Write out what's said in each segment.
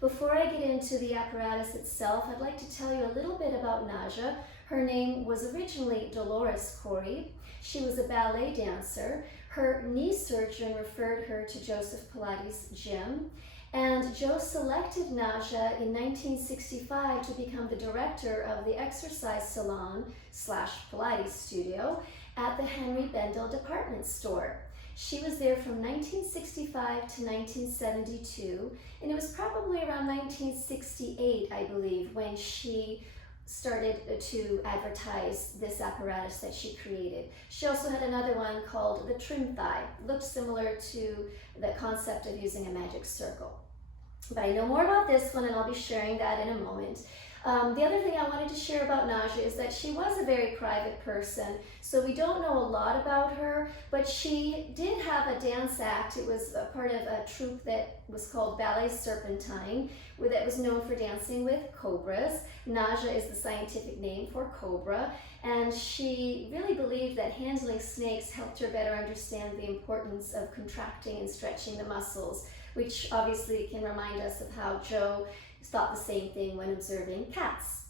Before I get into the apparatus itself, I'd like to tell you a little bit about Naja. Her name was originally Dolores Corey. She was a ballet dancer. Her knee surgeon referred her to Joseph Pilates' gym, and Joe selected Naja in 1965 to become the director of the exercise salon / Pilates studio at the Henri Bendel department store. She was there from 1965 to 1972, and it was probably around 1968, I believe, when she started to advertise this apparatus that she created. She also had another one called the trim thigh. Looked similar to the concept of using a magic circle. But I know more about this one, and I'll be sharing that in a moment. The other thing I wanted to share about Naja is that she was a very private person, so we don't know a lot about her, but she did have a dance act. It was a part of a troupe that was called Ballet Serpentine, that was known for dancing with cobras. Naja is the scientific name for cobra, and she really believed that handling snakes helped her better understand the importance of contracting and stretching the muscles, which obviously can remind us of how Joe thought the same thing when observing cats.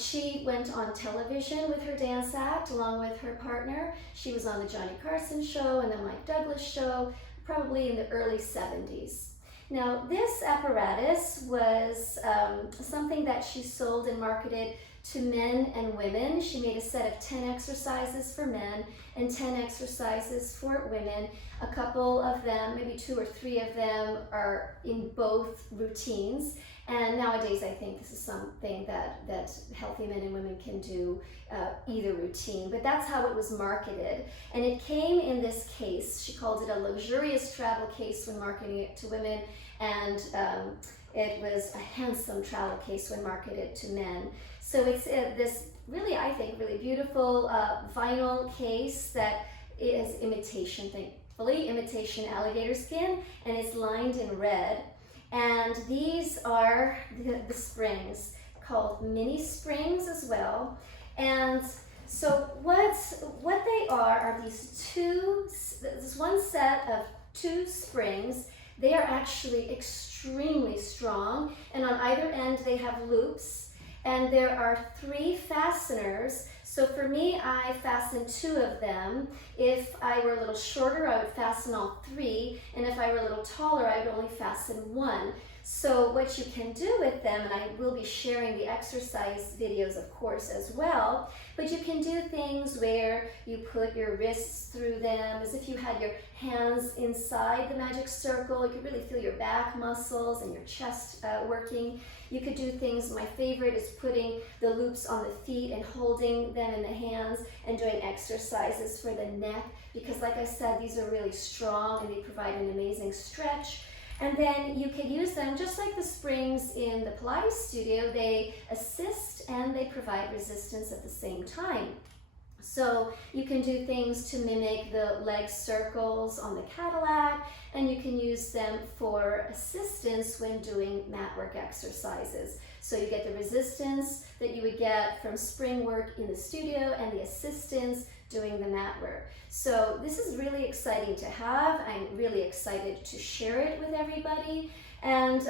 She went on television with her dance act along with her partner. She was on the Johnny Carson show and the Mike Douglas show, probably in the early 70s. Now, this apparatus was something that she sold and marketed to men and women. She made a set of 10 exercises for men and 10 exercises for women. A couple of them, maybe 2 or 3 of them, are in both routines. And nowadays, I think this is something that healthy men and women can do either routine, but that's how it was marketed. And it came in this case. She called it a luxurious travel case when marketing it to women, and it was a handsome travel case when marketed to men. So it's this really, I think, really beautiful vinyl case that is imitation, thankfully, imitation alligator skin, and it's lined in red. And these are the springs, called mini springs as well. And so what they are this one set of 2 springs. They are actually extremely strong, and on either end they have loops. And there are 3 fasteners. So for me, I fasten 2 of them. If I were a little shorter, I would fasten all 3. And if I were a little taller, I would only fasten 1. So what you can do with them, and I will be sharing the exercise videos, of course, as well, but you can do things where you put your wrists through them as if you had your hands inside the magic circle. You could really feel your back muscles and your chest working. You could do things, my favorite is putting the loops on the feet and holding them in the hands and doing exercises for the neck, because like I said, these are really strong and they provide an amazing stretch. And then you could use them just like the springs in the Pilates studio. They assist and they provide resistance at the same time. So you can do things to mimic the leg circles on the Cadillac, and you can use them for assistance when doing mat work exercises. So you get the resistance that you would get from spring work in the studio and the assistance doing the mat work. So this is really exciting to have. I'm really excited to share it with everybody. And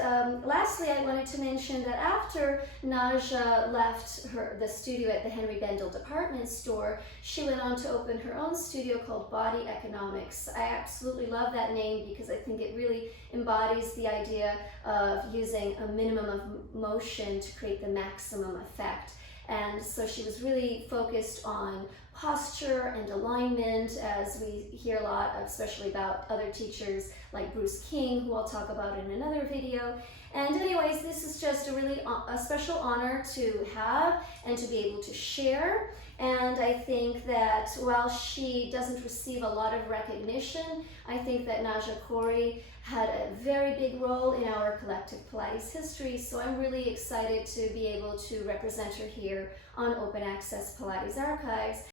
lastly, I wanted to mention that after Naja left the studio at the Henri Bendel department store, she went on to open her own studio called Body Economics. I absolutely love that name because I think it really embodies the idea of using a minimum of motion to create the maximum effect. And so she was really focused on posture and alignment, as we hear a lot, especially about other teachers like Bruce King, who I'll talk about in another video. And anyways, this is just a special honor to have and to be able to share. And I think that while she doesn't receive a lot of recognition, I think that Naja Cori had a very big role in our collective Pilates history. So I'm really excited to be able to represent her here on Open Access Pilates Archives.